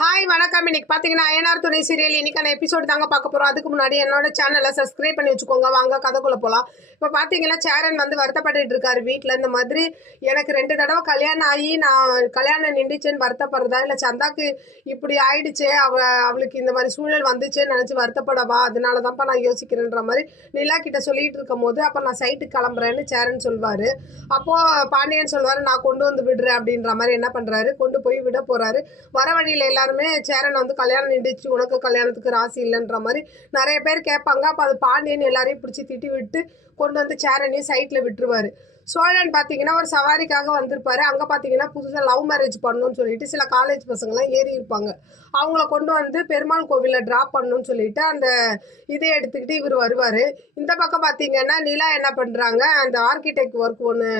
Hi வணக்கம். இன்னைக்கு பார்த்தீங்கன்னா அயனார் துணை சீரியல் இன்னைக்கான எபிசோடு தாங்க பார்க்க போகிறோம். அதுக்கு முன்னாடி என்னோட சேனலை சப்ஸ்கிரைப் பண்ணி வச்சுக்கோங்க. வாங்க கதைக்குள்ளே போகலாம். இப்போ பார்த்தீங்கன்னா சேரன் வந்து வருத்தப்பட்டு இருக்காரு வீட்டில். இந்த மாதிரி எனக்கு 2 தடவை கல்யாணம் ஆகி நான் கல்யாணம் நின்றுச்சேன்னு வருத்தப்படுறதா, இல்லை சந்தாக்கு இப்படி ஆயிடுச்சே, அவளுக்கு இந்த மாதிரி சூழல் வந்துச்சேன்னு நினச்சி வருத்தப்படவா, அதனால தான்ப்பா நான் யோசிக்கிறேன்ற மாதிரி நிலா கிட்ட சொல்லிட்டு இருக்கும் போது, அப்போ நான் சைட்டுக்கு கிளம்புறேன்னு சேரன் சொல்வார். அப்போது பாண்டியன் சொல்வார், நான் கொண்டு வந்து விடுறேன் அப்படின்ற மாதிரி என்ன பண்ணுறாரு, கொண்டு போய் விட போகிறாரு. வர வழியில் எல்லாருமே சேரன் வந்து கல்யாணம் நின்றுச்சு, உனக்கு கல்யாணத்துக்கு ராசி இல்லைன்ற மாதிரி நிறைய பேர் கேட்பாங்க. அப்போ அது பாண்டியன் எல்லாரையும் பிடிச்சி திட்டி விட்டு கொண்டு வந்து சேரனையும் சைட்டில் விட்டுருவார். சோழன் பார்த்தீங்கன்னா ஒரு சவாரிக்காக வந்திருப்பாரு. அங்கே பார்த்தீங்கன்னா புதுசாக லவ் மேரேஜ் பண்ணணும்னு சொல்லிட்டு சில காலேஜ் பசங்களாம் ஏறி இருப்பாங்க. அவங்கள கொண்டு வந்து பெருமாள் கோவிலில் ட்ராப் பண்ணணும்னு சொல்லிட்டு அந்த இதை எடுத்துக்கிட்டு இவர் வருவார். இந்த பக்கம் பார்த்தீங்கன்னா நிலா என்ன பண்ணுறாங்க, அந்த ஆர்கிடெக்ட் ஒர்க் ஒன்று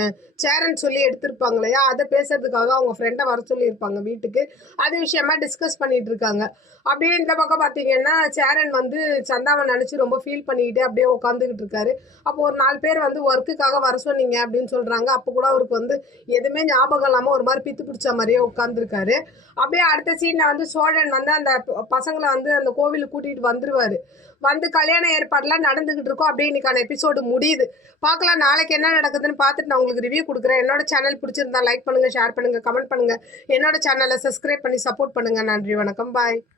சேரன் சொல்லி எடுத்திருப்பாங்க இல்லையா, அதை பேசுறதுக்காக அவங்க ஃப்ரெண்டை வர சொல்லியிருப்பாங்க வீட்டுக்கு. அது விஷயமா டிஸ்கஸ் பண்ணிட்டு இருக்காங்க. அப்படியே இந்த பக்கம் பார்த்தீங்கன்னா சேரன் வந்து சந்தாவை நினச்சி ரொம்ப ஃபீல் பண்ணிக்கிட்டு அப்படியே உட்காந்துக்கிட்டு இருக்காரு. அப்போ ஒரு 4 பேர் வந்து ஒர்க்குக்காக வர சொன்னீங்க அப்படின்னு சொல்கிறாங்க. அப்போ கூட அவருக்கு வந்து எதுவுமே ஞாபகம் இல்லாமல் ஒரு மாதிரி பித்து பிடிச்ச மாதிரியே உட்காந்துருக்காரு. அப்படியே அடுத்த சீனில் வந்து சோழன் வந்து அந்த பசங்களை வந்து அந்த கோவிலுக்கு கூட்டிகிட்டு வந்துருவார். வந்து கல்யாண ஏற்பாடுலாம் நடந்துக்கிட்டு இருக்கோம். அப்படியே இன்னைக்கான எபிசோடு முடியுது. பார்க்கலாம் நாளைக்கு என்ன நடக்குதுன்னு பார்த்துட்டு நான் உங்களுக்கு ரிவ்யூ கொடுக்குறேன். என்னோட சேனல் பிடிச்சிருந்தா லைக் பண்ணுங்கள், ஷேர் பண்ணுங்கள், கமெண்ட் பண்ணுங்கள். என்னோட சேனலை சப்ஸ்கிரைப் பண்ணி சப்போர்ட் பண்ணுங்கள். நன்றி, வணக்கம், பாய்.